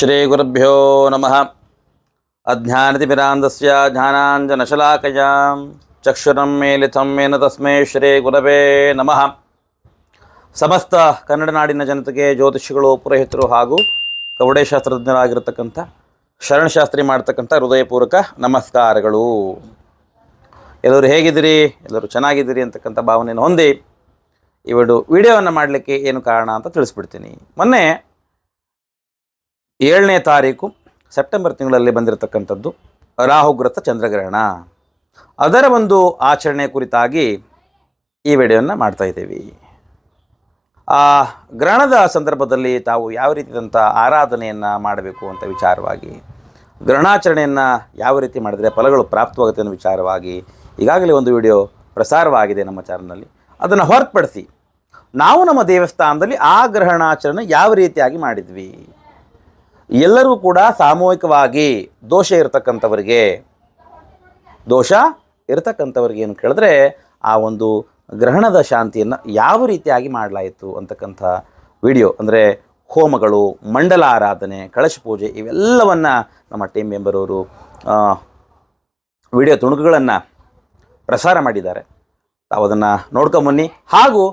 ಶ್ರೀ ಗುರುಭ್ಯೋ ನಮಃ. ಅಜ್ಞಾನತಿಮಿರಾಂಧಸ್ಯ ಜ್ಞಾನಾಂಜನಶಲಾಕಯ ಚಕ್ಷುರಂ ಮೇಲಿತಂ ಮೇನ ತಸ್ಮೈ ಶ್ರೀ ಗುರವೇ ನಮಃ. ಸಮಸ್ತ ಕನ್ನಡ ನಾಡಿನ ಜನತೆಗೆ ಜ್ಯೋತಿಷಿಗಳು, ಪುರೋಹಿತರು ಹಾಗೂ ಕವಡೆಶಾಸ್ತ್ರಜ್ಞರಾಗಿರ್ತಕ್ಕಂಥ ಶರಣಶಾಸ್ತ್ರಿ ಮಾಡ್ತಕ್ಕಂಥ ಹೃದಯಪೂರ್ವಕ ನಮಸ್ಕಾರಗಳು. ಎಲ್ಲರೂ ಹೇಗಿದ್ದೀರಿ? ಎಲ್ಲರೂ ಚೆನ್ನಾಗಿದ್ದೀರಿ ಅಂತಕ್ಕಂಥ ಭಾವನೆಯನ್ನು ಹೊಂದಿ ಈ ವಿಡಿಯೋವನ್ನು ಮಾಡಲಿಕ್ಕೆ ಏನು ಕಾರಣ ಅಂತ ತಿಳಿಸ್ಬಿಡ್ತೀನಿ. ಮೊನ್ನೆ 7ನೇ ತಾರೀಕು ಸೆಪ್ಟೆಂಬರ್ ತಿಂಗಳಲ್ಲಿ ಬಂದಿರತಕ್ಕಂಥದ್ದು ರಾಹುಗ್ರಸ್ತ ಚಂದ್ರಗ್ರಹಣ. ಅದರ ಒಂದು ಆಚರಣೆ ಕುರಿತಾಗಿ ಈ ವಿಡಿಯೋವನ್ನು ಮಾಡ್ತಾಯಿದ್ದೀವಿ. ಆ ಗ್ರಹಣದ ಸಂದರ್ಭದಲ್ಲಿ ತಾವು ಯಾವ ರೀತಿಯಾದಂಥ ಆರಾಧನೆಯನ್ನು ಮಾಡಬೇಕು ಅಂತ ವಿಚಾರವಾಗಿ, ಗ್ರಹಣಾಚರಣೆಯನ್ನು ಯಾವ ರೀತಿ ಮಾಡಿದರೆ ಫಲಗಳು ಪ್ರಾಪ್ತವಾಗುತ್ತೆ ಅನ್ನೋ ವಿಚಾರವಾಗಿ ಈಗಾಗಲೇ ಒಂದು ವಿಡಿಯೋ ಪ್ರಸಾರವಾಗಿದೆ ನಮ್ಮ ಚಾನಲ್ನಲ್ಲಿ. ಅದನ್ನು ಹೊರತುಪಡಿಸಿ ನಾವು ನಮ್ಮ ದೇವಸ್ಥಾನದಲ್ಲಿ ಆ ಗ್ರಹಣಾಚರಣೆ ಯಾವ ರೀತಿಯಾಗಿ ಮಾಡಿದ್ವಿ, ಎಲ್ಲರೂ ಕೂಡ ಸಾಮೂಹಿಕವಾಗಿ ದೋಷ ಇರತಕ್ಕಂಥವರಿಗೆ ಏನು ಕೇಳಿದ್ರೆ ಆ ಒಂದು ಗ್ರಹಣದ ಶಾಂತಿಯನ್ನು ಯಾವ ರೀತಿಯಾಗಿ ಮಾಡಲಾಯಿತು ಅಂತಕ್ಕಂಥ ವಿಡಿಯೋ, ಅಂದರೆ ಹೋಮಗಳು, ಮಂಡಲ ಆರಾಧನೆ, ಕಳಶ ಪೂಜೆ, ಇವೆಲ್ಲವನ್ನು ನಮ್ಮ ಟೀಮ್ ಮೆಂಬರ್ ಅವರು ವಿಡಿಯೋ ತುಣುಕುಗಳನ್ನು ಪ್ರಸಾರ ಮಾಡಿದ್ದಾರೆ. ತಾವು ಅದನ್ನು ನೋಡ್ಕೊಂಬನ್ನಿ. ಹಾಗೂ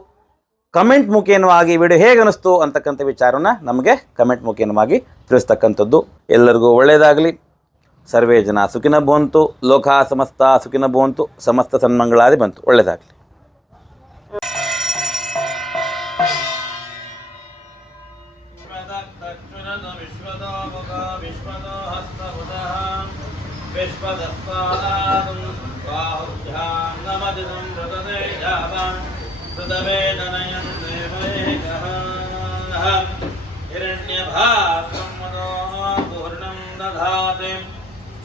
ಕಮೆಂಟ್ ಮುಖೇನವಾಗಿ ವಿಡಿಯೋ ಹೇಗೆ ಅನ್ನಿಸ್ತು ಅಂತಕ್ಕಂಥ ವಿಚಾರವನ್ನು ನಮಗೆ ಕಮೆಂಟ್ ಮುಖೇನವಾಗಿ ತಿಳಿಸ್ತಕ್ಕಂಥದ್ದು. ಎಲ್ಲರಿಗೂ ಒಳ್ಳೆಯದಾಗಲಿ. ಸರ್ವೇ ಜನ ಸುಖಿನ ಭವಂತು, ಲೋಕ ಸಮಸ್ತ ಸುಖಿನ ಭವಂತು, ಸಮಸ್ತ ಸನ್ಮಂಗಳಾದಿ ಬಂತು. ಒಳ್ಳೆಯದಾಗಲಿ. पूर्णं दधाति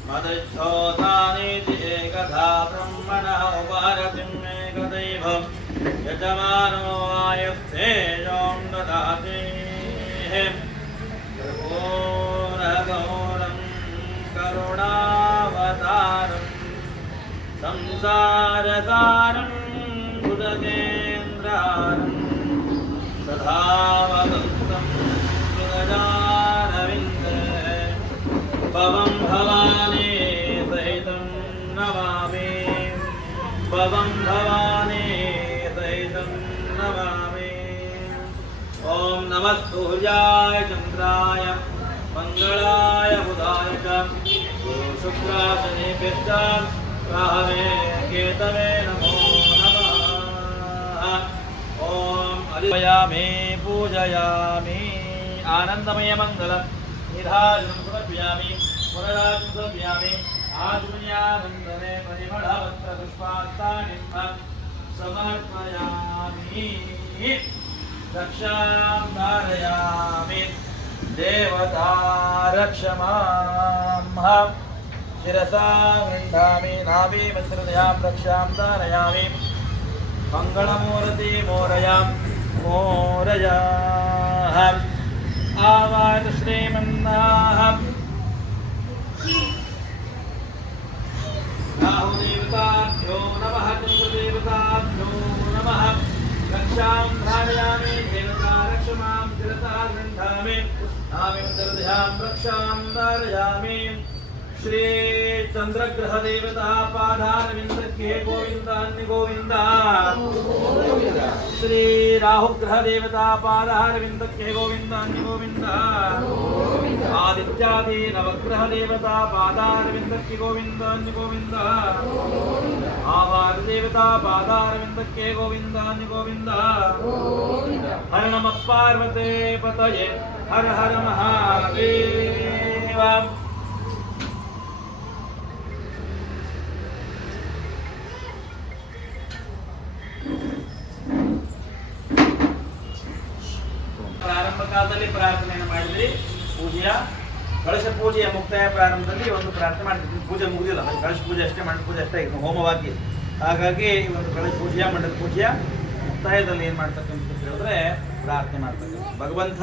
मदच्छोतानीति एकधा ब्रह्मणः उपारतिं एकदैवं यजमानो आयुस्तेजों ददाति त्रिपुरगौरं करुणावतारं संसारसारं बुधकेन्द्रारं सदावदन्तं हृदयारविन्दे भवं भवानी सहितं नमामि, भवं भवानी सहितं नमामि. ॐ नमः सूर्याय चन्द्राय मङ्गलाय बुधाय च शुक्राशनेभ्यश्च राहवे केतवे नमो नमः. ॐ अधिपयामि पूजयामि आनन्दमय मङ्गलम् निधानं समर्पयामि पुनराजं समर्पयामि आत्मन्यानन्दने परिमळवत्र पुष्पास्तानि समर्पयामि. रक्षां धारयामि देवता रक्ष मां शिरसा गृह्णामि नाभिमसृजयां रक्षां धारयामि मङ्गलमूर्ति मोरयां मोरयाम् आवाद श्रीमन्नाहं राहुदेवताभ्यो नमः, चन्द्रदेवताभ्यो नमः. रक्षां धारयामि देवता रक्ष मां शिरसा गृह्णामि नाभिमसृजयां रक्षां धारयामि. श्री चंद्रग्रह देवता पादारविंदके गोविंदान्य गोविंद. श्री राहुग्रह देवता पादारविंदके गोविंदान्य गोविंद. आदित्यादि नवग्रह देवता पादारविंदके गोविंदान्य गोविंद. आवाद देवता पादारविंदके गोविंदान्य गोविंद. हर नमः पार्वते पतये हर हर महादेव. ಪ್ರಾರಂಭ ಕಾಲದಲ್ಲಿ ಪ್ರಾರ್ಥನೆಯನ್ನು ಮಾಡಿದ್ರಿ. ಪೂಜೆಯ ಕಳಶ ಪೂಜೆಯ ಮುಕ್ತಾಯ ಪ್ರಾರಂಭದಲ್ಲಿ ಒಂದು ಪ್ರಾರ್ಥನೆ ಮಾಡಿದ್ವಿ. ಪೂಜೆ ಮುಗಿದಿಲ್ಲ, ಕಳಶ ಪೂಜೆ ಅಷ್ಟೇ, ಮಂಡಲ ಪೂಜೆ ಅಷ್ಟೇ ಈಗ ಹೋಮವಾಗಿ. ಹಾಗಾಗಿ ಈ ಒಂದು ಕಳಶ ಪೂಜೆಯ ಮಂಡಲ ಪೂಜೆಯ ಮುಕ್ತಾಯದಲ್ಲಿ ಏನು ಮಾಡ್ತಕ್ಕಂಥ ಹೇಳಿದ್ರೆ ಪ್ರಾರ್ಥನೆ ಮಾಡ್ತಕ್ಕಂಥ ಭಗವಂತ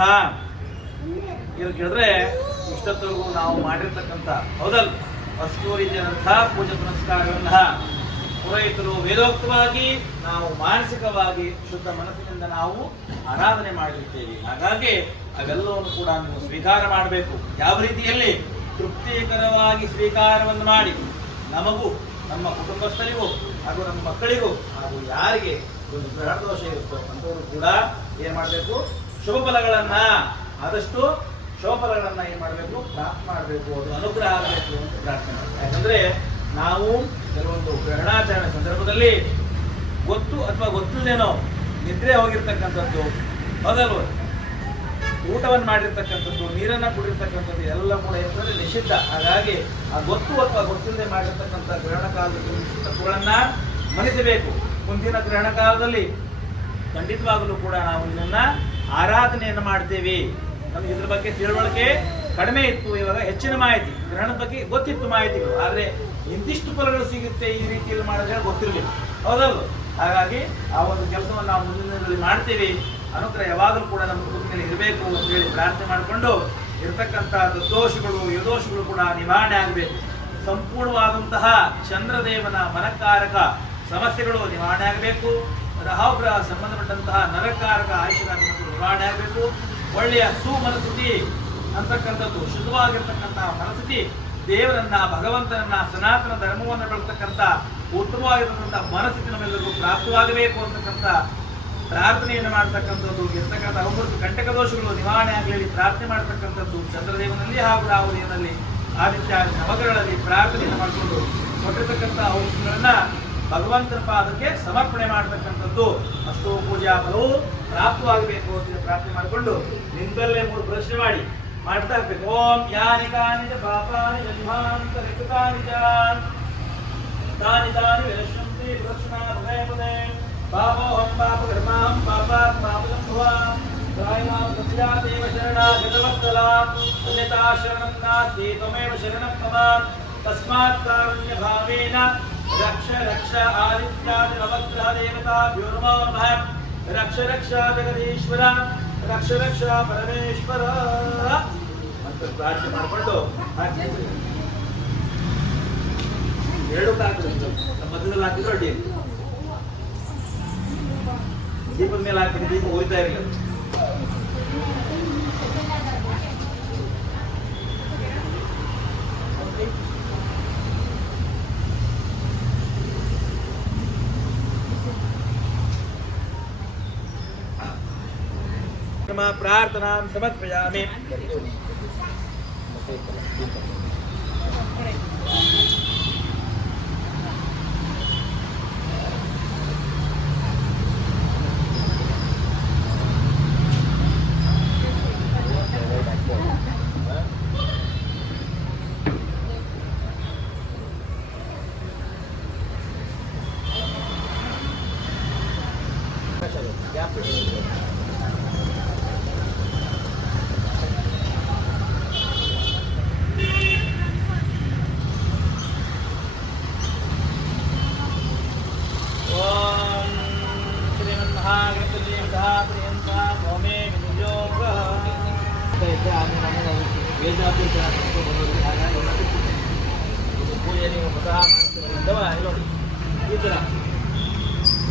ಏನು ಕೇಳಿದ್ರೆ ಇಷ್ಟೊತ್ತರೆಗೂ ನಾವು ಮಾಡಿರ್ತಕ್ಕಂಥ ಹೌದಲ್ಲ ಅಷ್ಟು ರೀತಿಯಾದಂಥ ಪೂಜೆ ಪುನಸ್ಕಾರಗಳನ್ನು ಪುರೋಹಿತರು ವೇದೋಕ್ತವಾಗಿ ನಾವು ಮಾನಸಿಕವಾಗಿ ಶುದ್ಧ ಮನಸ್ಸಿನಿಂದ ನಾವು ಆರಾಧನೆ ಮಾಡಿರ್ತೇವೆ. ಹಾಗಾಗಿ ಅವೆಲ್ಲವನ್ನು ಕೂಡ ನೀವು ಸ್ವೀಕಾರ ಮಾಡಬೇಕು. ಯಾವ ರೀತಿಯಲ್ಲಿ ತೃಪ್ತಿಕರವಾಗಿ ಸ್ವೀಕಾರವನ್ನು ಮಾಡಿ ನಮಗೂ ನಮ್ಮ ಕುಟುಂಬಸ್ಥರಿಗೂ ಹಾಗೂ ನಮ್ಮ ಮಕ್ಕಳಿಗೂ ಹಾಗೂ ಯಾರಿಗೆ ಒಂದು ಗ್ರಹ ದೋಷ ಇರುತ್ತೋ ಅಂಥವರು ಕೂಡ ಏನು ಮಾಡಬೇಕು, ಶುಭ ಫಲಗಳನ್ನ ಆದಷ್ಟು ಶುಭ ಫಲಗಳನ್ನ ಏನು ಮಾಡಬೇಕು, ಪ್ರಾಪ್ತಿ ಮಾಡಬೇಕು, ಅದು ಅನುಗ್ರಹ ಆಗಬೇಕು ಅಂತ ಪ್ರಾರ್ಥನೆ ಮಾಡ್ತಾರೆ. ಯಾಕಂದ್ರೆ ನಾವು ಕೆಲವೊಂದು ಗ್ರಹಣಾಚರಣೆ ಸಂದರ್ಭದಲ್ಲಿ ಗೊತ್ತು ಅಥವಾ ಗೊತ್ತಿಲ್ಲದೇನೋ ನಿದ್ರೆ ಹೋಗಿರ್ತಕ್ಕಂಥದ್ದು, ಹೌದಲ್ವ, ಊಟವನ್ನು ಮಾಡಿರ್ತಕ್ಕಂಥದ್ದು, ನೀರನ್ನ ಕುಡಿರ್ತಕ್ಕಂಥದ್ದು ಎಲ್ಲ ಕೂಡ ಇರ್ತದೆ ನಿಷಿದ್ಧ. ಹಾಗಾಗಿ ಆ ಗೊತ್ತು ಅಥವಾ ಗೊತ್ತಿಲ್ಲದೆ ಮಾಡಿರ್ತಕ್ಕಂಥ ಗ್ರಹಣ ಕಾಲದ ತತ್ವಗಳನ್ನ ಮನಿಸಬೇಕು. ಮುಂದಿನ ಗ್ರಹಣ ಕಾಲದಲ್ಲಿ ಖಂಡಿತವಾಗಲೂ ಕೂಡ ನಾವು ಇದನ್ನ ಆರಾಧನೆಯನ್ನು ಮಾಡ್ತೇವೆ. ನಮಗೆ ಇದ್ರ ಬಗ್ಗೆ ತಿಳುವಳಿಕೆ ಕಡಿಮೆ ಇತ್ತು, ಇವಾಗ ಹೆಚ್ಚಿನ ಮಾಹಿತಿ, ಗ್ರಹಣದ ಬಗ್ಗೆ ಗೊತ್ತಿತ್ತು ಮಾಹಿತಿಗಳು, ಆದರೆ ಇಂತಿಷ್ಟು ಫಲಗಳು ಸಿಗುತ್ತೆ ಈ ರೀತಿಯಲ್ಲಿ ಮಾಡಿದ್ರೆ ಗೊತ್ತಿರಲಿಲ್ಲ, ಹೌದಲ್ವ. ಹಾಗಾಗಿ ಆ ಒಂದು ಕೆಲಸವನ್ನು ನಾವು ಮುಂದಿನ ದಿನದಲ್ಲಿ ಮಾಡ್ತೀವಿ. ಅನುಗ್ರಹ ಯಾವಾಗಲೂ ಕೂಡ ನಮ್ಮ ಕುಟುಂಬದ ಮೇಲೆ ಇರಬೇಕು ಅಂತ ಹೇಳಿ ಪ್ರಾರ್ಥನೆ ಮಾಡಿಕೊಂಡು ಇರತಕ್ಕಂಥ ದೋಷಗಳು ಯದೋಷಗಳು ಕೂಡ ನಿವಾರಣೆ ಆಗಬೇಕು. ಸಂಪೂರ್ಣವಾದಂತಹ ಚಂದ್ರದೇವನ ಮನಕಾರಕ ಸಮಸ್ಯೆಗಳು ನಿವಾರಣೆ ಆಗಬೇಕು. ರಾಹುಗ್ರಹ ಸಂಬಂಧಪಟ್ಟಂತಹ ನರಕಾರಕ ಆಯುಷ್ಯರಾಗಬೇಕು ನಿವಾರಣೆ ಆಗಬೇಕು. ಒಳ್ಳೆಯ ಸುಮನಸ್ಥಿತಿ ಅಂತಕ್ಕಂಥದ್ದು, ಶುದ್ಧವಾಗಿರ್ತಕ್ಕಂತಹ ಮನಸ್ಥಿತಿ, ದೇವರನ್ನ ಭಗವಂತನನ್ನ ಸನಾತನ ಧರ್ಮವನ್ನು ಬೆಳೆಸ್ತಕ್ಕಂಥ ಉತ್ತಮವಾಗಿರ್ತಕ್ಕಂಥ ಮನಸ್ಥಿತಿ ನಮ್ಮೆಲ್ಲರಿಗೂ ಪ್ರಾಪ್ತವಾಗಬೇಕು ಅಂತಕ್ಕಂಥ ಪ್ರಾರ್ಥನೆಯನ್ನು ಮಾಡ್ತಕ್ಕಂಥದ್ದು, ಇರ್ತಕ್ಕಂಥ ಅಮೃತ ಕಂಟಕ ದೋಷಗಳು ನಿವಾರಣೆ ಆಗಲಿ ಪ್ರಾರ್ಥನೆ ಮಾಡ್ತಕ್ಕಂಥದ್ದು, ಚಂದ್ರದೇವನಲ್ಲಿ ಹಾಗೂ ರಾಹುದೇವನಲ್ಲಿ ಆದಿತ್ಯ ನವಗ್ರಹಗಳಲ್ಲಿ ಪ್ರಾರ್ಥನೆಯನ್ನು ಮಾಡಿಕೊಂಡು ಕೊಟ್ಟಿರ್ತಕ್ಕಂಥ ಔಷಧಗಳನ್ನ ಭಗವಂತನ ಪಾದಕ್ಕೆ ಸಮರ್ಪಣೆ ಮಾಡತಕ್ಕಂಥದ್ದು, ಅಷ್ಟೋ ಪೂಜಾ ಫಲವು ಪ್ರಾಪ್ತವಾಗಬೇಕು ಅಂತ ಪ್ರಾರ್ಥನೆ ಮಾಡಿಕೊಂಡು ನಿಂದಲ್ಲೇ 3 ಪ್ರಶ್ನೆ ಮಾಡ್ತಾ ಇರ್ಬೇಕು. ಓಂ ಯಾನಿ ಕಾನಿ ಚ ಪಾಪಾನಿ ಜನ್ಮಾಂತ ರಿಕ್ತಾನಿ ಚ ತಾನಿ ತಾನಿ ವಿನಶ್ಯಂತಿ ಪ್ರಶ್ನಾ ಪದೇ ಪದೇ ಪಾಪೋಹಂ ಪಾಪಕರ್ಮಾಹಂ ಪಾಪಾತ್ ಪಾಪಸಂಭವಾಂ ಗಾಯನಾಂ ಸತ್ಯಾದೇವ ಶರಣಾಗತವತ್ಸಲಾಂ ಅನ್ಯತಾ ಶರಣಂ ನಾಸ್ತಿ ತ್ವಮೇವ ಶರಣಂ ಮಮ ತಸ್ಮಾತ್ ಕಾರುಣ್ಯ ಭಾವೇನ ರಕ್ಷ ರಕ್ಷ ಆದಿತ್ಯಾದಿ ನವಗ್ರಹ ದೇವತಾಭ್ಯೋ ನಮೋ ನಮಃ ರಕ್ಷ ರಕ್ಷ ಜಗದೀಶ್ವರ ರಕ್ಷ ರಕ್ಷ ಪರಮೇಶ್ವರ ಅಂತ ಪ್ರಾರ್ಥನೆ ಮಾಡಿಕೊಂಡು ಎರಡು ಹಾಕಿದ್ರು, ನಮ್ಮ ಮಧ್ಯದಲ್ಲಿ ಹಾಕಿದ್ರು ಅಡ್ಡಿ ದೀಪದ ಮೇಲೆ ಹಾಕಿದ್ರೆ ದೀಪ ಉರಿತಾ ಇರಲಿಲ್ಲ. ಪ್ರಾರ್ಥನಾ ಸಮರ್ಪಯಾಮಿ.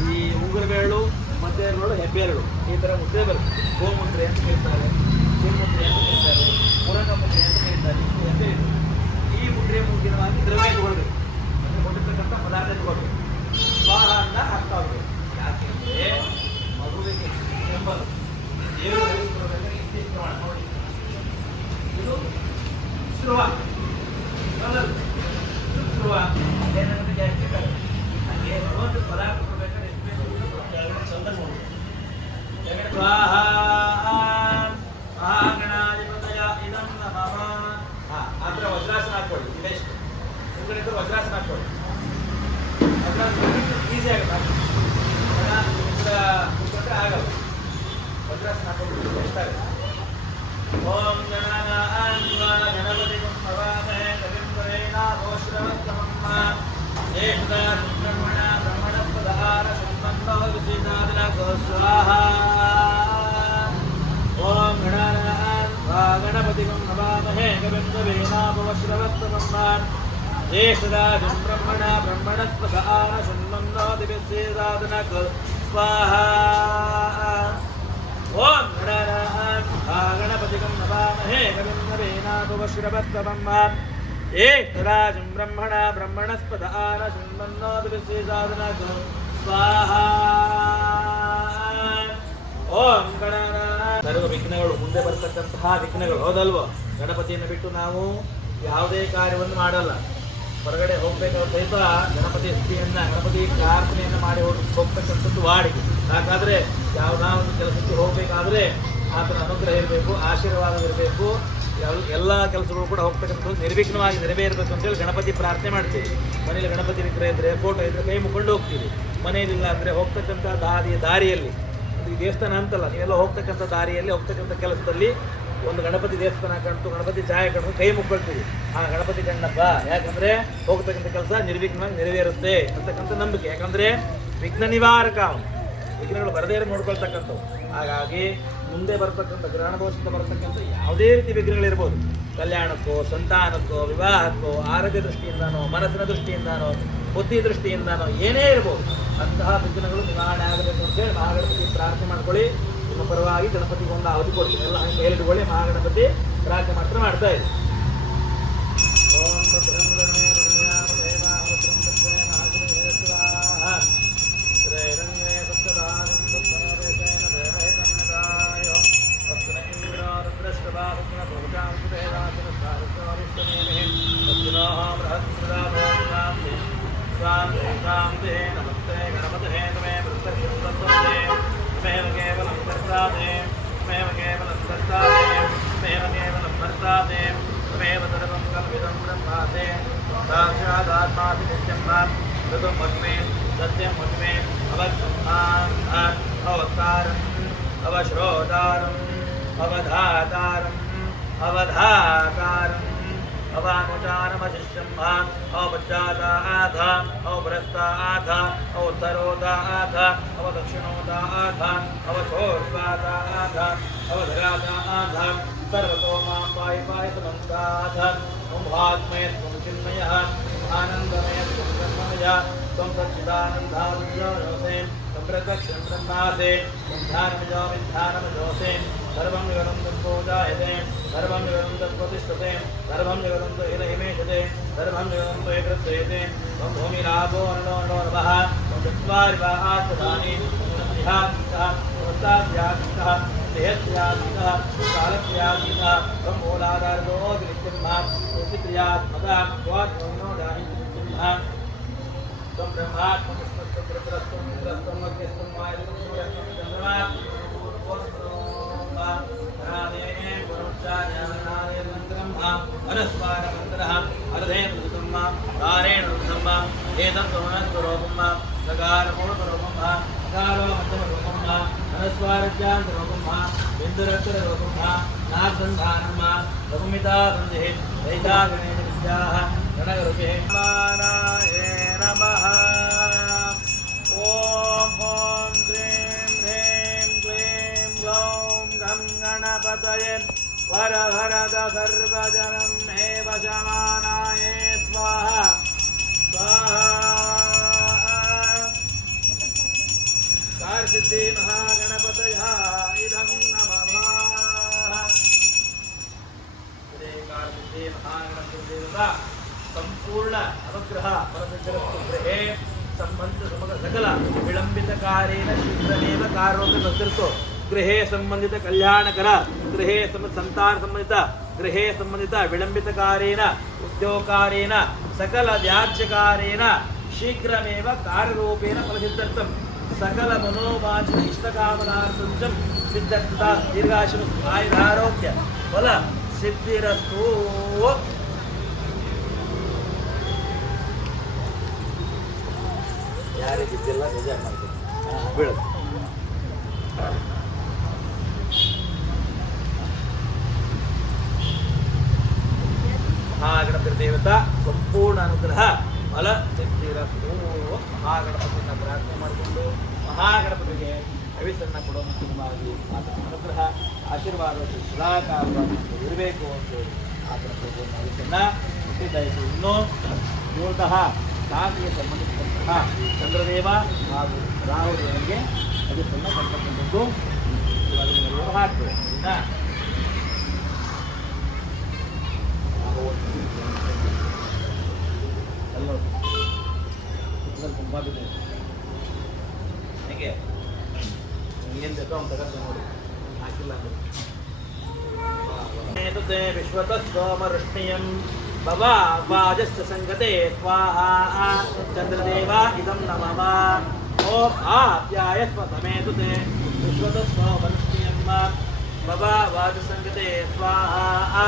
ಈ ಉಗುರುಬೇಳು ಮದ್ದೆಗಳು ಹೆಬ್ಬೆರಳು ಈ ಥರ ಮುದ್ರೆ ಬರುತ್ತೆ. ಗೋಮುದ್ರೆ ಅಂತ ಕರೀತಾರೆ, ಚಿನ್ಮುದ್ರೆ ಅಂತ ಕರೀತಾರೆ, ಪುರಂಗ ಮುದ್ರೆ ಅಂತ ಕರೀತಾರೆ. ಹೆಸರಿದೆ. ಈ ಮುದ್ರೆ ಮುಗಿನವಾಗಿ ದ್ರವ್ಯ ತಗೊಳ್ಬೇಕು, ಅಂದರೆ ಕೊಟ್ಟಿರ್ತಕ್ಕಂಥ ಪದಾರ್ಥ ತಗೊಳ್ಬೇಕು. ಸ್ವಾಹ ಅಂತ ಅರ್ಥ ಆಗಬೇಕು. ಯಾಕೆಂದರೆ ಮಗುವಿಗೆ ಎಂಬಲು ದೇವರು ಇಂತಿಷ್ಟು ಪ್ರಮಾಣ ನೋಡಿ, ಇದು ಶುರುವ ಶುರುವ ಏನಂದ್ರೆ ಗ್ಯಾಸ್ಟ್ರಿಕ್ ಆಗುತ್ತೆ. ಹಾಗೆ ಭಗವಂತ ಪದಾರ್ಥ ಕೊಡಬೇಕಾದ್ರೆ ಎಷ್ಟು ಚಂದ ನೋಡಿ. ಮಹಾಗಣಾಧಿಪತಯ ಇದಂ ನಮಃ. ಆ ಥರ ವಜ್ರಾಸನ ಹಾಕೊಳ್ಳಿ. ಇದೆಷ್ಟು ನಿಮ್ಗಳಿದ್ದು ವಜ್ರಾಸನ ಹಾಕೊಳ್ಳಿ. ವಜ್ರಾಸನ ಈಸಿ ಆಗುತ್ತೆ. ಕೂತ್ಕೊಂಡ್ರೆ ಆಗಲ್ಲ. ವಜ್ರಾಸನ ಹಾಕೊಂಡು ಎಷ್ಟಾಗುತ್ತೆ. ಓಂ ಗಣಾನಾಂ ಗಣಪತಿಂ ಹವಾಮಹೇ ಕವಿಂ ವರೇಣ್ಯೋ ಶ್ರವಸ್ತಮಂ ಏಕದಾ ಬ್ರಹ್ಮಣ ಬ್ರಹ್ಮಣಪದಹಾರ ಶುದ್ಧಂತೋ ವಿಶೇಷಾದಿನ ಸ್ವಾಹಾ. ಓಂ ಗಣಾನಾಂ ಗಣಪತಿಂ ಹವಾಮಹೇ ಕವಿಂ ವರೇಣ್ಯೋ ಶ್ರವಸ್ತಮಂ ज्येष्ठराजं ब्रह्मण ब्रह्मणस्पत आन शृण्वन्नो दिव्यस्य साधनक स्वाहा ओम गणपतिगं नमामहे कविं नवेनाभवश्रवस्तवं ज्येष्ठराजं ब्रह्मण ब्रह्मणस्पत आन शृण्वन्नो दिव्यस्य साधनक स्वाहा ಓಂ ಗಣನಾಥ ಸರ್ವ ವಿಘ್ನಗಳು ಮುಂದೆ ಬರ್ತಕ್ಕಂತಹ ವಿಘ್ನಗಳು ಹೌದಲ್ವೋ ಗಣಪತಿಯನ್ನು ಬಿಟ್ಟು ನಾವು ಯಾವುದೇ ಕಾರ್ಯವನ್ನು ಮಾಡಲ್ಲ ಹೊರಗಡೆ ಹೋಗ್ಬೇಕಾದ್ರೆ ಸಹಿತ ಗಣಪತಿ ಸ್ತುತಿಯನ್ನ ಗಣಪತಿ ಪ್ರಾರ್ಥನೆಯನ್ನು ಮಾಡಿ ಹೋಗ್ತಕ್ಕಂಥದ್ದು ವಾಡಿಕೆ ಹಾಗಾದ್ರೆ ಯಾವುದಾ ಒಂದು ಕೆಲಸಕ್ಕೆ ಹೋಗ್ಬೇಕಾದ್ರೆ ಆತನ ಅನುಗ್ರಹ ಇರಬೇಕು ಆಶೀರ್ವಾದ ಇರಬೇಕು ಎಲ್ಲ ಕೆಲಸಗಳು ಕೂಡ ಹೋಗ್ತಕ್ಕಂಥದ್ದು ನಿರ್ವಿಘ್ನವಾಗಿ ನೆರವೇರಬೇಕು ಅಂತೇಳಿ ಗಣಪತಿ ಪ್ರಾರ್ಥನೆ ಮಾಡ್ತೀವಿ ಮನೇಲಿ ಗಣಪತಿ ವಿಗ್ರಹ ಇದ್ರೆ ಫೋಟೋ ಇದ್ರೆ ಕೈ ಮುಕ್ಕೊಂಡು ಹೋಗ್ತೀವಿ ಮನೆಯಲ್ಲಿಲ್ಲ ಅಂದರೆ ಹೋಗ್ತಕ್ಕಂಥ ದಾರಿಯಲ್ಲಿ ಈ ದೇವಸ್ಥಾನ ಅಂತಲ್ಲ ನೀವೆಲ್ಲ ಹೋಗ್ತಕ್ಕಂಥ ದಾರಿಯಲ್ಲಿ ಹೋಗ್ತಕ್ಕಂಥ ಕೆಲಸದಲ್ಲಿ ಒಂದು ಗಣಪತಿ ದೇವಸ್ಥಾನ ಕಾಣ್ತು ಗಣಪತಿ ಛಾಯೆ ಕಾಣ್ತು ಕೈ ಮುಕ್ಕೊಳ್ತೀವಿ ಆ ಗಣಪತಿ ಗಣ್ಣಪ್ಪ ಯಾಕಂದ್ರೆ ಹೋಗ್ತಕ್ಕಂಥ ಕೆಲಸ ನಿರ್ವಿಘ್ನವಾಗಿ ನೆರವೇರುತ್ತೆ ಅಂತಕ್ಕಂಥ ನಂಬಿಕೆ ಯಾಕಂದ್ರೆ ವಿಘ್ನ ನಿವಾರಕ ವಿಘ್ನಗಳು ಬರದೇ ನೋಡ್ಕೊಳ್ತಕ್ಕಂಥವು ಹಾಗಾಗಿ ಮುಂದೆ ಬರ್ತಕ್ಕಂಥ ಗ್ರಹಣ ದೋಷದಿಂದ ಬರ್ತಕ್ಕಂಥ ಯಾವುದೇ ರೀತಿ ವಿಘ್ನಗಳಿರ್ಬೋದು ಕಲ್ಯಾಣಕ್ಕೋ ಸಂತಾನಕ್ಕೋ ವಿವಾಹಕ್ಕೋ ಆರೋಗ್ಯ ದೃಷ್ಟಿಯಿಂದಾನೋ ಮನಸ್ಸಿನ ದೃಷ್ಟಿಯಿಂದಾನೋ ಬುದ್ಧಿ ದೃಷ್ಟಿಯಿಂದಾನೋ ಏನೇ ಇರ್ಬೋದು ಅಂತಹ ವಿಘ್ನಗಳು ನಿವಾರಣೆ ಆಗಬೇಕು ಅಂತೇಳಿ ಮಹಾಗಣಪತಿ ಪ್ರಾರ್ಥನೆ ಮಾಡ್ಕೊಳ್ಳಿ ನಿಮ್ಮ ಪರವಾಗಿ ಗಣಪತಿಗೆ ಒಂದು ಅವಧಿ ಕೊಡ್ತೀನಿ ಎಲ್ಲ ಹಂಗೆ ಹೇಳಿಟ್ಕೊಳ್ಳಿ ಮಹಾಗಣಪತಿ ಪ್ರಾರ್ಥನೆ ಮಾತ್ರ ಮಾಡ್ತಾ ಇದೆ ಓಂ नमस्ते गणपते तमे प्रत्यक्षे तमेव केवलं कर्तादे तमेव केवलं कर्तादे तमेव केवलं भर्तादे तमेव सर्वं कल्पितं ब्रह्मादे साक्षादात्मापि नित्यं मां ऋतुं मग्मे सत्यं मग्मे अवतारम् अवश्रोतारम् अवधातारम् अवधाकारम् अवानुचानमशिष्यं अवपश्चादाथ अवपुरस्ताथ अवोत्तरोदाथ अवदक्षिणोदाथ अवचोर्वादाथ अवधरादाथ सर्वतो मां पाहि समन्ताथ ॐ भाग्मय त्वं चिन्मयः आनन्दमय त्वं ब्रह्ममय त्वं सच्चिदानन्दानुयोसे प्रत्यक्षं ब्रह्मासे ध्यानमजोसे सर्वं जगतं तत्पूजायते सर्वं जगतं तत्प्रतिष्ठते सर्वं जगतं हिमेशते सर्वं जगतं एकत्रियते त्वं भूमिरापो अनो नमः त्वं चत्वारिवाहानि ध्यात्मिकः प्रस्ताध्यात्मिकः देहत्यात्मिकः कालत्यात्मिकः त्वं मूलाधारतो नित्यं मां क्रियात्मकः त्वात्मनो दाहित्यं त्वं ब्रह्मात्मकः प्रत्रस्तं इंद्रस्तं अग्निस्तं वायुस्तं सूर्यस्तं चन्द्रमा राधे पुरुषाज्ञानादे मंत्रं अनस्वार मंत्रः अर्धेन रुद्धं कारेण रुद्धं एतत्त्वमनस्वरूपं सकारमूलरूपं अकारो मध्यमरूपं अनस्वारज्ञानरूपं बिन्दुरक्षररूपं नागन्धानं लघुमितासन्धिः दैकागणेन विद्याः गणगरुभिः मानाय नमः ॐ क्लीं ह्रीं क्लीं ग्लौं गं गणपतये वरवरद सर्वजनं मे वशमानाय स्वाहा स्वाहा कार्तिके महागणपतयः इदं नमः श्री कार्तिके महागणपतिदेवता संपूर्ण अनुग्रह परमेश्वरस्तु गृहे संबंध सकल विलंबित कार्येन शीघ्रमेव कार्योक्तं तद्दृतो गृहे संबंधित कल्याणकर गृहे संतान संबंधित गृहे संबंधित विलंबित कार्येन उद्योगकार्येन सकल व्याज्यकार्येन शीघ्रमेव कार्यरूपेण फलसिद्धर्थं सकल मनोवांछित इष्टकामनार्थं सिद्धता दीर्घायुः आयुरारोग्य फल सिद्धिरस्तु ಯಾರಿಗಿದ್ದಿಲ್ಲ ನಿಜ ಮಾಡ್ತೀನಿ ಬೀಳುತ್ತೆ ಮಹಾಗಣಪತಿ ದೇವತಾ ಸಂಪೂರ್ಣ ಅನುಗ್ರಹ ಫಲ ಸಿದ್ಧಿರಸ್ತು ಮಹಾಗಣಪತಿಯನ್ನು ಪ್ರಾರ್ಥನೆ ಮಾಡಿಕೊಂಡು ಮಹಾಗಣಪತಿಗೆ ಹವಿಸನ್ನು ಕೊಡೋ ಮುಖ್ಯವಾಗಿ ಆತನ ಅನುಗ್ರಹ ಆಶೀರ್ವಾದ ಶ್ಲಾಘ ಇರಬೇಕು ಅಂತೇಳಿ ಆತನ ಹವಿಸನ್ನು ಇದಾಯಿತು. ಇನ್ನು ಮೂಲತಃ ರಾಶಿಗೆ ಸಂಬಂಧಿಸಿದಂತಹ ಚಂದ್ರದೇವ ಹಾಗೂ ರಾಹುದೇವನಿಗೆ ಅದನ್ನು ಬರ್ತಕ್ಕಂಥದ್ದು ಹಾಕ್ತೇವೆ. ತುಂಬಾಗಿದೆ ಹೇಗೆ ಏನು ಬೇಕೋ ಅವ್ನು ತಗೊಂಡು ನೋಡಿ ಹಾಕಿಲ್ಲ ಅಂದ್ರೆ ವಿಶ್ವತಃ ಸೋಮರುಷ್ಣಿಯಂ ಭವಾಜಸ್ಯ ಸಂಗತೆ ಸ್ವಾಹಾ ಚಂದ್ರದೇವ ಇದಂ ನಮಃ ಓಂ ಆಪ್ಯಾಯಸ್ವ ಸಮೇತುತೆ ವಿಶ್ವತಃ ಸೋಮರುಷ್ಣಿಯಂ ಭವಾಜ ಸಂಗತೆ ಸ್ವಾಹಾ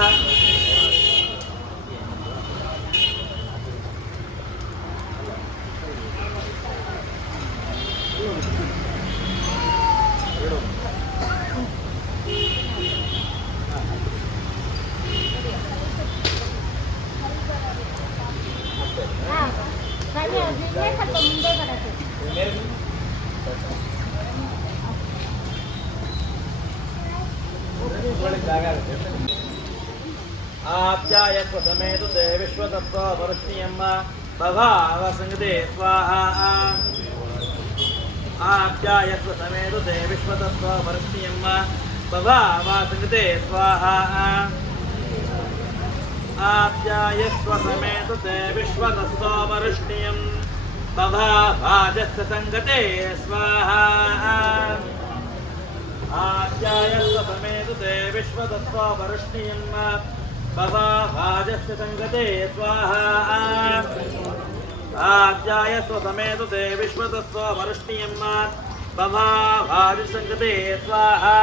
आप्यायस्व समेतुते विश्वतस्व वरुष्णीयं भवावसंगते स्वाहा आप्यायस्व समेतुते विश्वतस्व वरुष्णीयं भवावसंगते स्वाहा आप्यायस्व समेतुते विश्वतस्व वरुष्णीयं भवाजस्य संगते स्वाहा आप्यायस्व समेतुते विश्वतस्व वरुष्णीयं भवाजस्य संगते स्वाहा आप्यायस्व समेतुते विश्वतस्व वरुष्णीयं भवाजस्य संगते स्वाहा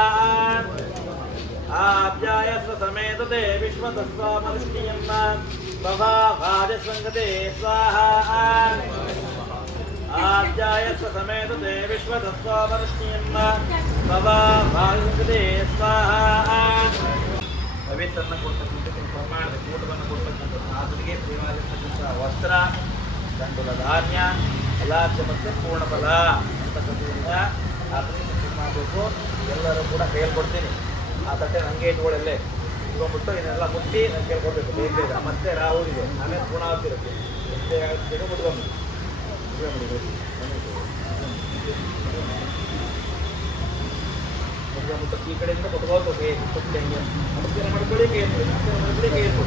आप्यायस्व समेतुते विश्वतस्व वरुष्णीयं भवाजस्य संगते स्वाहा आप्यायस्व समेतुते विश्वतस्व वरुष्णीयं भवाजस्य स्वाहा ಪವಿತ್ರನ ಕೊಡ್ತಕ್ಕಂಥ ಪ್ರಮಾಣದ ಕೂಟವನ್ನು ಕೊಡ್ತಕ್ಕಂಥ ಆತನಿಗೆ ಪ್ರಿಯವಾಗಿರ್ತಕ್ಕಂಥ ವಸ್ತ್ರ ಗಂಡುಲ ಧಾನ್ಯ ಫಲಾರ್ಥ ಮತ್ತು ಪೂರ್ಣಫಲ ಅಂತಕ್ಕಂಥದ್ರಿಂದ ಆತನಿಗೆ ಮಾಡಬೇಕು. ಎಲ್ಲರೂ ಕೂಡ ಹೇಳ್ಕೊಡ್ತೀನಿ. ಆ ತಟ್ಟೆ ನನಗೆ ಇಟ್ಕೊಳ್ಳಲ್ಲೇ ಇಟ್ಕೊಂಡ್ಬಿಟ್ಟು ಇದನ್ನೆಲ್ಲ ಮುಟ್ಟಿ ನಾನು ಕೇಳ್ಕೊಡ್ಬೇಕು ಬೇಗ ಬೇಗ. ಮತ್ತೆ ರಾಹುಲಿದೆ ಆಮೇಲೆ ಪೂರ್ಣಾವತಿ ಇರುತ್ತೆ ಬೇಗ ಮುಟ್ಕೊಂಡು ಈ ಕಡೆಯಿಂದ ಕೊಟ್ಕೋಬೇಕು ಕೈ ಕೊಟ್ಟು ಹಂಗೆ ನಮಸ್ಕಾರ ಮಾಡ್ಕೊಳ್ಳಿ ಕೈ ಎತ್ತಿ ನಮಸ್ಕಾರ ಮಾಡ್ಕೊಳ್ಳಿ ಕೈ ಎತ್ತಿ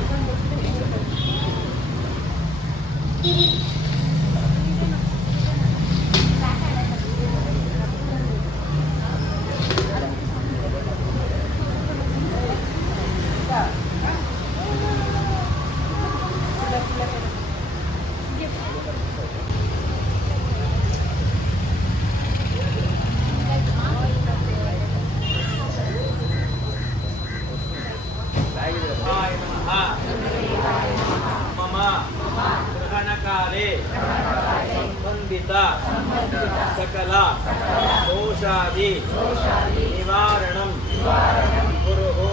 ಸಂಬಂಧಿತ ಸಕಲ ದೋಷಾದಿ ನಿವಾರಣಂ ಕುರುಹು.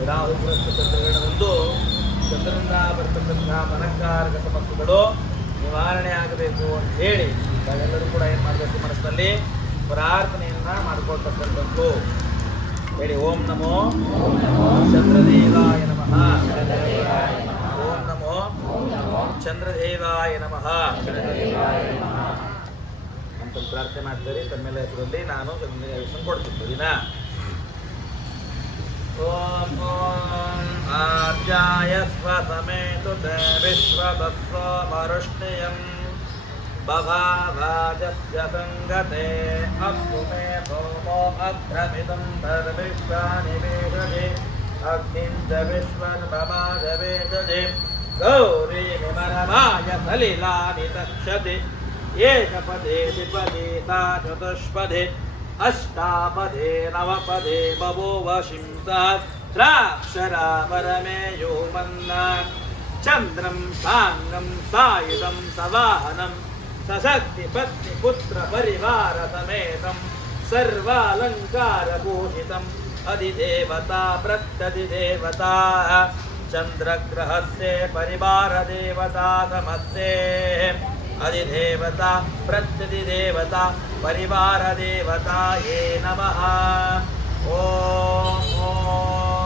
ಚಂದ್ರಗ್ರಹಣದಂದು ಚಂದ್ರನಿಂದ ಬರ್ತಕ್ಕಂತಹ ಮನಕಾರಕ ಸಮಸ್ಯೆಗಳು ನಿವಾರಣೆ ಆಗಬೇಕು ಅಂತ ಹೇಳಿ ತಾವೆಲ್ಲರೂ ಕೂಡ ಏನು ಮಾಡಬೇಕು, ಮನಸ್ಸಿನಲ್ಲಿ ಪ್ರಾರ್ಥನೆಯನ್ನ ಮಾಡಿಕೊಳ್ತಕ್ಕಂಥದ್ದು. ಹೇಳಿ ಓಂ ನಮೋ ಚಂದ್ರದೇವಾಯ ನಮಃ, ಓಂ ನಮೋ ಚಂದ್ರದೇವಾಯ ನಮಃ ಅಂತ ಪ್ರಾರ್ಥನೆ ಮಾಡ್ತಾರೆ. ತಮ್ಮೆಲ್ಲ ಹೆಸರಲ್ಲಿ ನಾನು ಹೆಸರು ಕೊಡ್ತೀನಿ ದಿನ. ಓಂ ಓಂ ಆರ್ಯಾಯಸ್ವ ಸಮೇತುತೆ ವಿಶ್ವತಸ್ವ ಮರುಷ್ಣಿಯಂ ಭವಾಜಸ್ಯ ಸಂಗತೆ ಅಪ್ಪು ಮೇ ಸೋಮೋ ಅಗ್ರಮಿದಂ ಧರ್ಮಿಷ್ಟಾನಿ ವೇದಜೆ ಅಗ್ನಿಂ ಚ ವಿಶ್ವನ್ ಭವಾಜವೇದಜೆ ಗೌರಿ ನಿಮರಮಾಯ ಸಲಿಲಾನಿ ತಕ್ಷತೆ ಏಕಪದೇ ದ್ವಿಪದೇ ತಾ ಚತುಷ್ಪದೇ ಅಷ್ಟಾಪದೇ ನವಪದೇ ಬಭೂವ ಶಿಂಸಹಸ್ರಾಕ್ಷರಾ ಪರಮೇಯೋ ಮನ್ನಾ ಚಂದ್ರಂ ಸಾಂಗಂ ಸಾಯುಧಂ ಸವಾಹನಂ ಸಶಕ್ತಿ ಪತ್ನಿ ಪುತ್ರ ಪರಿವಾರ ಸಮೇತಂ ಸರ್ವಾಲಂಕಾರ ಭೂಷಿತಂ ಅಧಿದೇವತಾ ಪ್ರತ್ಯಧಿದೇವತಾ ಚಂದ್ರಗ್ರಹಸ್ಯ ಪರಿವಾರ ದೇವತಾ ಸಮಸ್ಯೆ ಅಧಿದೇವತಾ ಪ್ರತ್ಯಧಿದೇವತಾ ಪರಿವಾರ ದೇವತಾಯೇ ನಮಃ. ಓಂ ಓಂ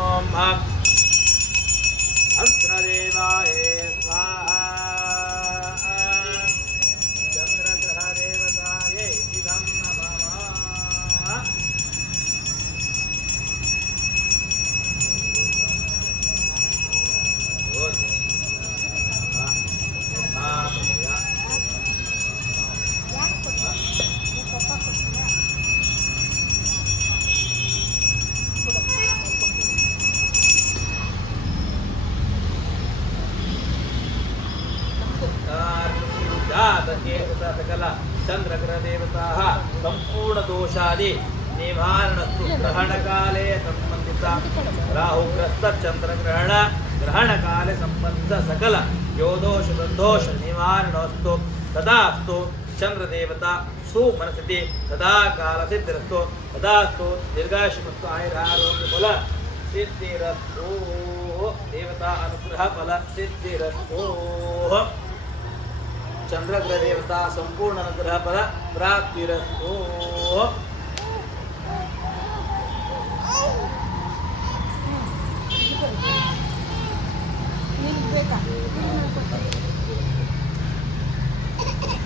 अग्रदेवाय स्वाहा चन्द्रग्रहदेवताय इदं नमः सकल चंद्रग्रहदेवताः संपूर्णदोषादि निवारणस्तु ग्रहणकाले संबंधित राहुग्रस्त चंद्रग्रहण ग्रहणकाले संबंधित सकल योदोष बंधोष निवारणस्तु तदास्तु चंद्रदेवता सुमनसिति तदा कालसिद्धिरस्तु तदास्तु दीर्घायुष्मस्तु आयुरारोग्य बल सिद्धिरस्तु देवता अनुग्रह बल सिद्धिरस्तु चंद्रग्रह देवता संपूर्ण अनुग्रह फल प्राप्तिरस्तु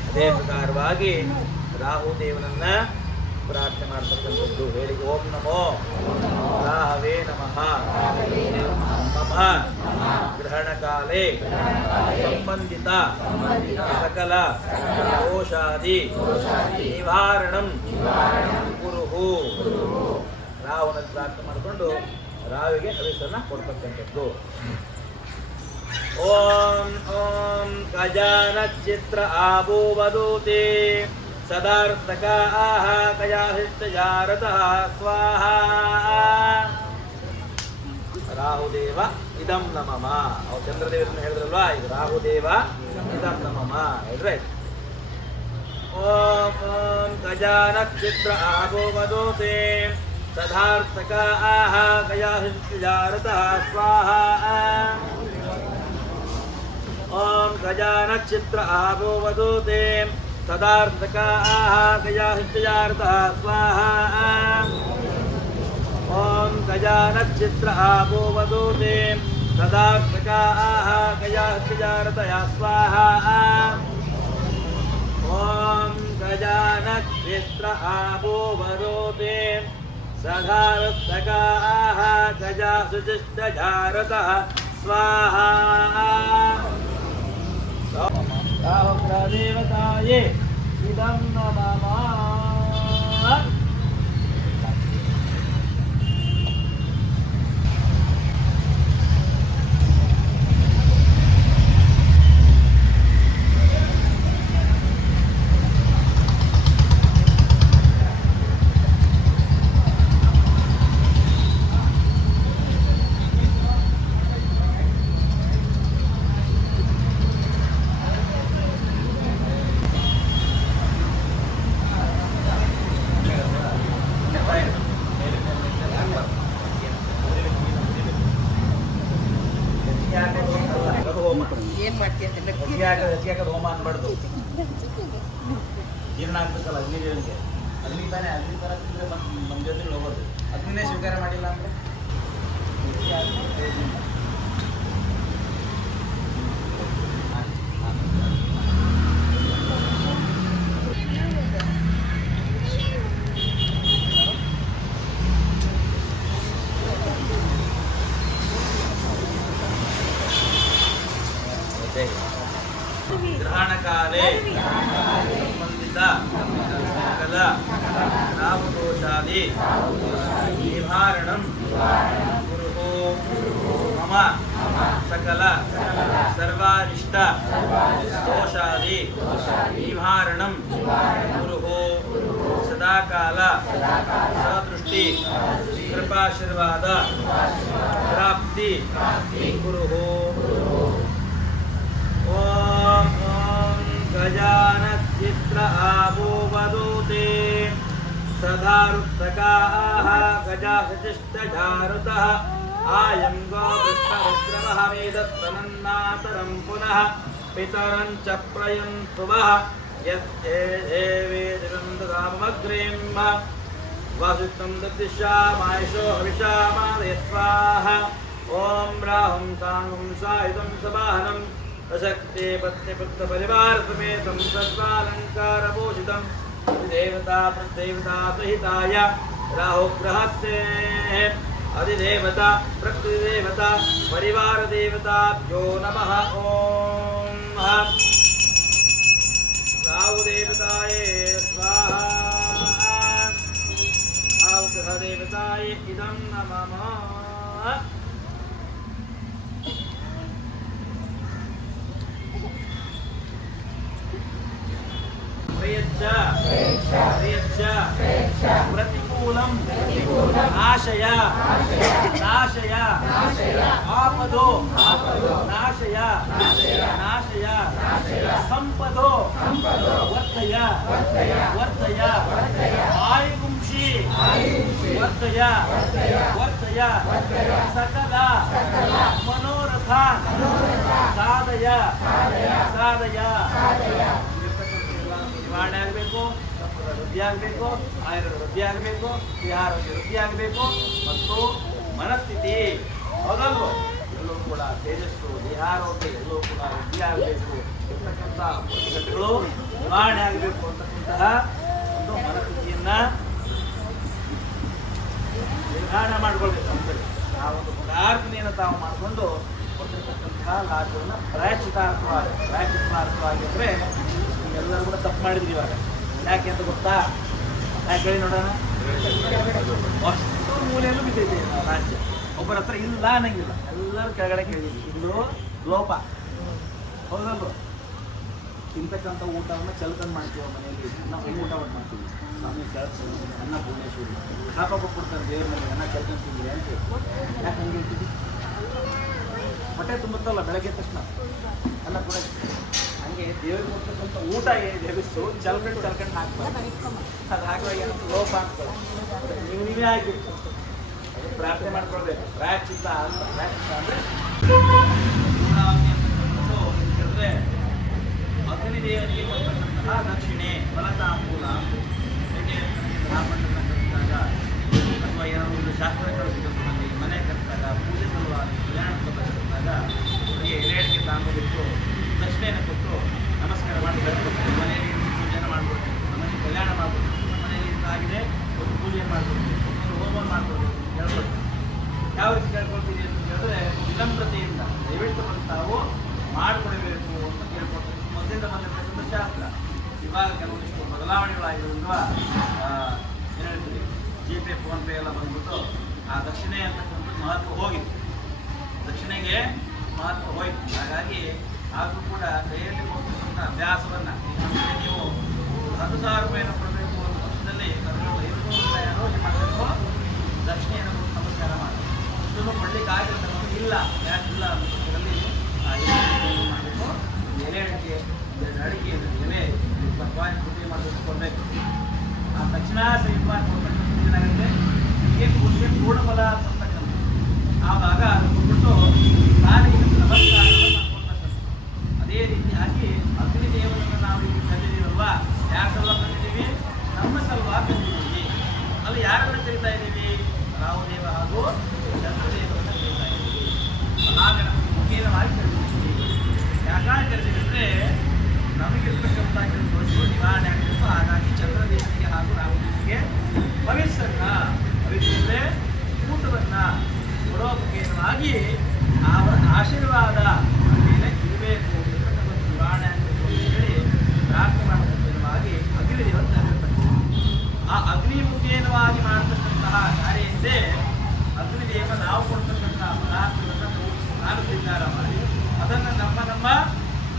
ಅದೇ ಪ್ರಕಾರವಾಗಿ ರಾಹುದೇವನನ್ನ ಪ್ರಾರ್ಥನೆ ಮಾಡತಕ್ಕಂಥದ್ದು ಹೇಳಿ. ಓಂ ನಮೋ ರಾಹವೇ ನಮಃ ಮಮ ಗ್ರಹಣಕಾಲೇ ಸಂಬಂಧಿತ ಸಕಲ ದೋಷಾದಿ ನಿವಾರಣಂ ಕುರುಹು. ರಾಹುನ ಪ್ರಾರ್ಥನೆ ಮಾಡಿಕೊಂಡು ರಾವಿಗೆ ಹವಿಸನ್ನ ಕೊಡ್ತಕ್ಕಂಥದ್ದು. ಓಂ ಓಂ ಗಜಾನಚಿತ್ರ ಆಭೂವದೂತೆ ಸದಾರ್ಥಕಾಃ ಕಯಾಹಿಷ್ಟಜಾರತಃ ಸ್ವಾಹಾ. ರಾಹುದೇವ ಇದಂ ನಮಃ. ಅವ್ರು ಚಂದ್ರದೇವರನ್ನು ಹೇಳಿದ್ರಲ್ವಾ, ಇದು ರಾಹುದೇವ ಇದಂ ನಮಃ ಹೇಳ್ರೆ. ಓಂ ಓಂ ಗಜಾನಚಿತ್ರ ಆಭೂವದೂತೆ ಸದಾರ್ಥಕಾಃ ಕಯಾಹಿಷ್ಟಜಾರತಃ ಸ್ವಾಹಾ. ಓಂ ಗಜಾನಚಿತ್ರ ಆಭೂವದೂತೆ तदार्थकाः गजाहितजारतः स्वाहा. ओम गजानचित्र आभूवदूते तदार्थकाः गजाहितजारतः स्वाहा. ओम गजानचित्र आभूवदूते तदार्थकाः गजाहितजारतः स्वाहा. राहुग्रहदेवताय इदं नमः. ಹೆಚ್ಚಿಗೆ ಹೋಮ ಅನ್ಬಾರ್ದು. ಜೀರ್ಣ ಆಗ್ಬೇಕಲ್ಲ ಅಗ್ನಿ ದೇವನಿಗೆ. ಅಗ್ನಿ ತಾನೇ, ಅಗ್ನಿ ಥರ ತಿಂದರೆ ನಮ್ಮ ಜೊತೆಗೆ ಹೋಗೋದು. ಅಗ್ನಿನೇ ಸ್ವೀಕಾರ ಮಾಡಿಲ್ಲ ಅಂದರೆ ग्रहणकाले संबंधित सकल राहुदोषादि निवारणं कुरुः मम सकल सर्वारिष्ट दोषादि निवारणं कुरुः सदाकाल सदृष्टि कृपाशीर्वाद प्राप्ति कुरुः. ओम ओम गजानचित्र आभूवदूते सदार्थकाः गजाहितजारतः आयं गोविष्णरुद्रमहमेदत्तमन्नातरं पुनः पितरं च प्रयन्तु वः यत्ते देवे दिवं ददामग्रेम वासुत्तं दद्दिश्यामायशो हविषामादय स्वाहा ॐ राहुं साङ्गं सायुधं सबाहनं अशक्ते पत्नीपुत्रपरिवारसमेतं सर्वालङ्कारभूषितं देवता प्रदेवता सहिताय राहुग्रहस्य अधिदेवता प्रकृतिदेवता परिवारदेवताभ्यो नमः ॐ राहुदेवताय स्वाहा राहुग्रहदेवताय इदं नमः प्रतिकूलं नाशय नाशय आपदो नाशय नाशय संपदो वर्धय वर्धय आयुगुंषि वर्धय वर्धय सकल मनोरथान् साधय साधय ನಿವಾರಣೆ ಆಗಬೇಕು, ತಪ್ಪುಗಳ ವೃದ್ಧಿ ಆಗಬೇಕು, ಆಯುರ್ವೇದ ವೃದ್ಧಿ ಆಗಬೇಕು, ಆರೋಗ್ಯ ವೃದ್ಧಿ ಆಗಬೇಕು ಮತ್ತು ಮನಸ್ಥಿತಿ ಹೌದಲ್ವೋ ಎಲ್ಲವೂ ಕೂಡ ತೇಜಸ್ಸು ದೇಹಾರೋಗ್ಯ ಎಲ್ಲವೂ ಕೂಡ ವೃದ್ಧಿ ಆಗಬೇಕು ಇರ್ತಕ್ಕಂಥ ಘಟಗಳು ನಿವಾರಣೆ ಆಗಬೇಕು ಅಂತಕ್ಕಂತಹ ಒಂದು ಮನಸ್ಥಿತಿಯನ್ನ ನಿರ್ಧಾರ ಮಾಡಿಕೊಳ್ಬೇಕು ಅಂತೇಳಿ ಆ ಒಂದು ಪ್ರಾರ್ಥನೆಯನ್ನು ತಾವು ಮಾಡಿಕೊಂಡು ಕೊಟ್ಟಿರ್ತಕ್ಕಂತಹ ಲಾಭವನ್ನು ಪ್ರಾಯಶ್ಚಿತ್ತಾರ್ಥವಾಗಿ ಅಂದರೆ ಎಲ್ಲರೂ ಕೂಡ ತಪ್ಪು ಮಾಡಿದ್ವಿ ಇವಾಗ ಯಾಕೆ ಅಂತ ಗೊತ್ತಾ? ಯಾಕೆ ಹೇಳಿ ನೋಡೋಣ. ಅಷ್ಟು ಮೂಲೆಯಲ್ಲೂ ಬಿದ್ದೈತೆ ರಾಜ್ಯ. ಒಬ್ಬರ ಹತ್ರ ಇಲ್ಲ ಅನ್ನಂಗಿಲ್ಲ, ಎಲ್ಲರೂ ಕೆಳಗಡೆ ಕೇಳಿದ್ವಿ. ಇದು ಲೋಪ ಹೌದಲ್ವ? ತಿಂತಕ್ಕಂಥ ಊಟವನ್ನು ಚಲ್ಕಂಡು ಮಾಡ್ತೀವಿ ಮನೆಯಲ್ಲಿ. ನಾವು ಊಟ ಮಾಡ್ತೀವಿ ಸ್ವಾಮಿ ಕೆಳಗೆ ಅನ್ನ ಭುವನೇಶ್ವರಿ ಶಾಪಪ್ಪ ಕೊಡ್ತಾರೆ ದೇವ್ರ ಮನೆಗೆ ಅನ್ನ ಚಲ್ಕಂಡು ತಿಂದಿರಿ ಅಂತ. ಯಾಕೆ ಹಂಗೆ ಹೇಳ್ತೀವಿ? ಹೊಟ್ಟೆ ತುಂಬುತ್ತಲ್ಲ ಬೆಳಗ್ಗೆ ತಕ್ಷಣ ಅನ್ನ ಕೂಡ ಹಂಗೆ ದೇವ್ರಿಗೆ ಕೊಡ್ತಕ್ಕಂಥ ಊಟ ಏನಿದೆ ಬಿಟ್ಟು ಚಲ್ಕಂಡು ಹಾಕ್ಬಾರ್ದು. ಅದು ಹಾಕುವಾಗ ಏನಂತ ಲೋಪ ಆಗ್ತದೆ. ನೀವೇ ಆಗಬೇಕು, ಅದು ಪ್ರಾರ್ಥನೆ ಮಾಡ್ಕೊಳ್ಬೇಕು. ಪ್ರಾಯಶ್ಚಿತ್ತ ಅಂತ ಪ್ರಾಯಶ್ಚಿತ್ತ ಅಂದರೆ ಹೇಳಿದ್ರೆ ಅಗ್ನಿ ದೇವರಿಗೆ ಕೊಡ್ತಕ್ಕಂತಹ ದಕ್ಷಿಣೆ ಫಲತಾಂಬೂಲ ಬ್ರಾಹ್ಮಣದಾಗ ಅಥವಾ ಏನೋ ಒಂದು ಶಾಸ್ತ್ರ ಕಳಿಸಿದಲ್ಲಿ ಮನೆ ಕಟ್ಟಿದಾಗ ಪೂಜೆ ಸಲುವಾಗಿ ಕಲ್ಯಾಣ ಕಟ್ಟಿದಾಗ ಅವರಿಗೆ ಎಲೆಡಿಕೆ ತಾಂಬೂಲಿಟ್ಟು ದಕ್ಷಿಣೆಯನ್ನು ಕೊಟ್ಟು ನಮಸ್ಕಾರ ಮಾಡಿ ಬೆಳೆದ್ಬಿಟ್ಟು ಮನೆಯಲ್ಲಿ ಪೂಜೆಯನ್ನು ಮಾಡ್ಕೊಡ್ತೀವಿ. ಮನೆಯಲ್ಲಿ ಕಲ್ಯಾಣ ಮಾಡ್ಕೊಡ್ತೀವಿ. ಮನೆಯಲ್ಲಿ ಆಗಿದೆ ಒಂದು ಪೂಜೆ ಮಾಡ್ಕೊಡ್ತೀವಿ, ಒಂದು ಹೋಮವನ್ನು ಮಾಡ್ಕೊಡ್ತೀವಿ ಹೇಳ್ಕೊಡ್ತೀವಿ. ಯಾವ ರೀತಿ ಕೇಳ್ಕೊಳ್ತೀವಿ ಅಂತ ಹೇಳಿದ್ರೆ ವಿನಮ್ರತೆಯಿಂದ ದಯವಿಟ್ಟು ಬಂದು ತಾವು ಮಾಡಿಕೊಡಬೇಕು ಅಂತ ಕೇಳ್ಕೊಡ್ತೀವಿ. ಮೊದಲಿಂದ ಬಂದಿರತಕ್ಕಂಥ ಶಾಸ್ತ್ರ. ಇವಾಗ ಕೆಲವೊಂದಿಷ್ಟು ಬದಲಾವಣೆಗಳಾಗಿರೋದ್ರಿಂದ ಏನು ಹೇಳ್ತೀವಿ ಜಿಪೇ ಫೋನ್ಪೇ ಎಲ್ಲ ಬಂದ್ಬಿಟ್ಟು ಆ ದಕ್ಷಿಣೆ ಅಂತಕ್ಕಂಥದ್ದು ಮಹತ್ವ ಹೋಗಿದೆ. ದಕ್ಷಿಣೆಗೆ ಮಹತ್ವ ಹೋಯ್ತು. ಹಾಗಾಗಿ ಆದರೂ ಕೂಡ ಕೈಯಲ್ಲಿ ಕೊಡ್ತಕ್ಕಂಥ ಅಭ್ಯಾಸವನ್ನು ನೀವು 10,000 ರೂಪಾಯಿನ ಕೊಡಬೇಕು ಒಂದು ವರ್ಷದಲ್ಲಿ 500 ರೂಪಾಯಿನೋ ಏನು ಮಾಡಬೇಕು ದಕ್ಷಿಣೆಯನ್ನು ಕೊಟ್ಟು ನಮಸ್ಕಾರ ಮಾಡಿ. ಇದನ್ನು ಕೊಡಲಿಕ್ಕೆ ಆಗಿರ್ತಕ್ಕಂಥ ಇಲ್ಲ ಯಾಕಿಲ್ಲ ಅನ್ನೋ ಪಕ್ಷದಲ್ಲಿ ಮಾಡಬೇಕು. ಎಲೆ ಅಡಿಕೆ ಅಡಿಕೆ ಎಲೆ 20 ರೂಪಾಯಿ ಪೂಜೆ ಮಾಡಬೇಕು ಕೊಡಬೇಕು. ಆ ತಕ್ಷಣ ಸಹಿತವಾಗಿ ಕೊಡ್ತಕ್ಕಂಥದ್ದು ಏನಾಗುತ್ತೆ ನಿಮಗೆ ಪೂಜೆ ಪೂರ್ಣ ಫಲ ಕೊಡ್ತಕ್ಕಂಥ ಆವಾಗ ಅದು ಕೊಟ್ಬಿಟ್ಟು ತಾನಿಗೆ ನಮಸ್ಕಾರವನ್ನು ಮಾಡ್ಕೊಳ್ತಕ್ಕಂಥ. ಅದೇ ರೀತಿಯಾಗಿ ಅಗ್ನಿ ದೇವರನ್ನು ನಾವು ಇಲ್ಲಿ ಕರೆದಿದ್ದೀವಲ್ವಾ? ಯಾರ ಸಲುವಾಗಿ ಕರೆದಿದ್ದೀವಿ? ನಮ್ಮ ಸಲುವಾಗಿ ಕರೆದಿದ್ದೀವಿ. ಅಲ್ಲಿ ಯಾರನ್ನು ಕರೀತಾ ಇದ್ದೀವಿ? ರಾಹುದೇವ ಹಾಗೂ ಚಂದ್ರದೇವರನ್ನು ಕರೀತಾ ಇದ್ದೀವಿ. ಮಹಾಗಣಪತಿ ಮುಖೇನವಾಗಿ ಕರೆದಿದ್ದೀವಿ. ಯಾಕಾಗಿ ಕರೆದಿದ್ದೀವಿ ಅಂದರೆ ನಮಗಿರ್ತಕ್ಕಂಥ ಕೆಲವು ದೋಷಗಳು ನಿವಾರಣೆ ಆಗಬೇಕು. ಹಾಗಾಗಿ ಚಂದ್ರದೇವನಿಗೆ ಹಾಗೂ ರಾಹುದೇವನಿಗೆ ಪವಿತ್ರ ಊಟವನ್ನು ಕೊಡೋ ಮುಖೇನವಾಗಿ ಅವರ ಆಶೀರ್ವಾದ ಮೇಲೆ ಇರಬೇಕು ಅಂತಕ್ಕಂಥ ನಿವಾರಣೆ ಆಗಬೇಕು ಅಂತ ಹೇಳಿ ಪ್ರಾರ್ಥನೆ ಮಾಡುವ ಮುಖೇನವಾಗಿ ಅಗ್ನಿದೇವರು ತರತಕ್ಕಂಥ ಆ ಅಗ್ನಿ ಮುಖೇನವಾಗಿ ಮಾಡತಕ್ಕಂತಹ ಕಾರ್ಯ ಇದೆ. ಅಗ್ನಿದೇವ ನಾವು ಕೊಡ್ತಕ್ಕಂತಹ ಪದಾರ್ಥಗಳನ್ನು ನಾನು ಸ್ವೀಕಾರ ಮಾಡಿ ಅದನ್ನು ನಮ್ಮ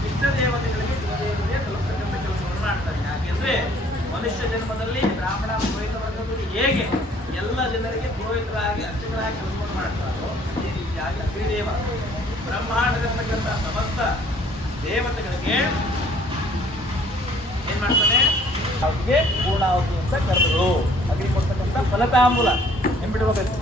ಇಷ್ಟ ದೇವತೆಗಳಿಗೆ ಕುಲದೇವರಿಗೆ ತಲುಪತಕ್ಕಂಥ ಕೆಲಸವನ್ನು ಮಾಡ್ತಾರೆ. ಯಾಕೆಂದರೆ ಮನುಷ್ಯ ಜನ್ಮದಲ್ಲಿ ಬ್ರಾಹ್ಮಣ ಪುರೋಹಿತ ವರ್ಗದಲ್ಲಿ ಹೇಗೆ ಎಲ್ಲ ಜನರಿಗೆ ಪುರೋಹಿತರಾಗಿ ಅರ್ಚಕರಾಗಿ ಕೆಲಸವನ್ನು ಮಾಡ್ತಾರೋ ಅದೇ ರೀತಿಯಾಗಿ ಅಗ್ನಿದೇವ ಬ್ರಹ್ಮಾಂಡದಲ್ಲಿರ್ತಕ್ಕಂಥ ಸಮಸ್ತ ದೇವತೆಗಳಿಗೆ ಏನ್ ಮಾಡ್ತಾನೆ? ಅವ್ರಿಗೆ ಪೂರ್ಣಾಹುತಿ ಅಂತ ಕರೆದರು. ಅಗ್ನಿ ಕೊಡ್ತಕ್ಕಂಥ ಫಲತಾಂಬೂಲ ಎಂಬಿಡ್ಬೇಕು.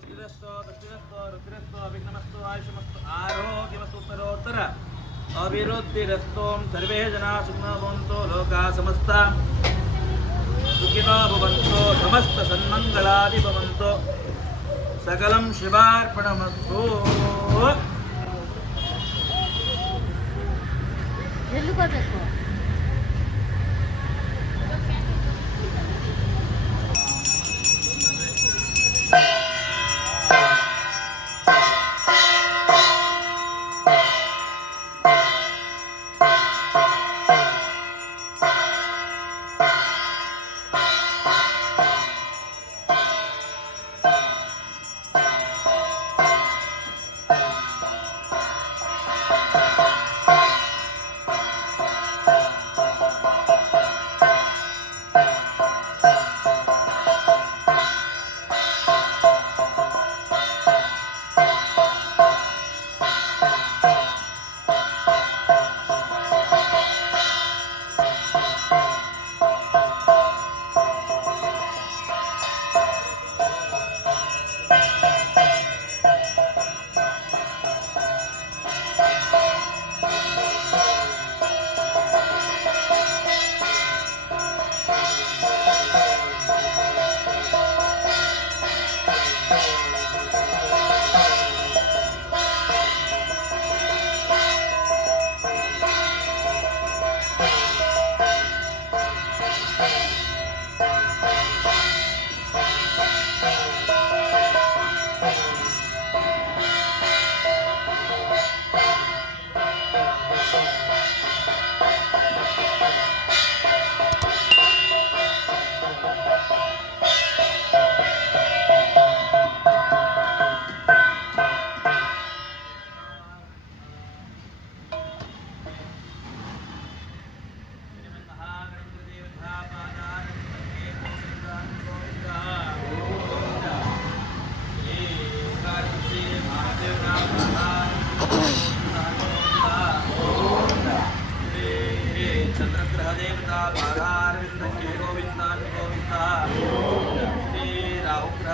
पुष्टिरस्तो दक्षिणस्तो रुद्रस्तो अभिघ्नमस्तु आयुषमस्तु आरोग्यमस्तु उत्तरोत्तर अभिवृद्धिरस्तों सर्वे जनाः सुखिनो भवन्तु लोकाः समस्ता सुखिनो भवन्तु समस्त सन्मङ्गलादि भवन्तु सकलं शिवार्पणमस्तु ಎಲ್ಲಿ ಬರಬೇಕು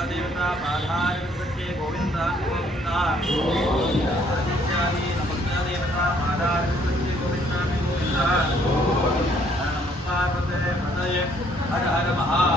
देवता पाधारविन्दे गोविन्द गोविन्द आदित्यादि नमस्ते देवता पाधारविन्दे गोविन्द गोविन्द नमः पार्वते पतये हर हर महा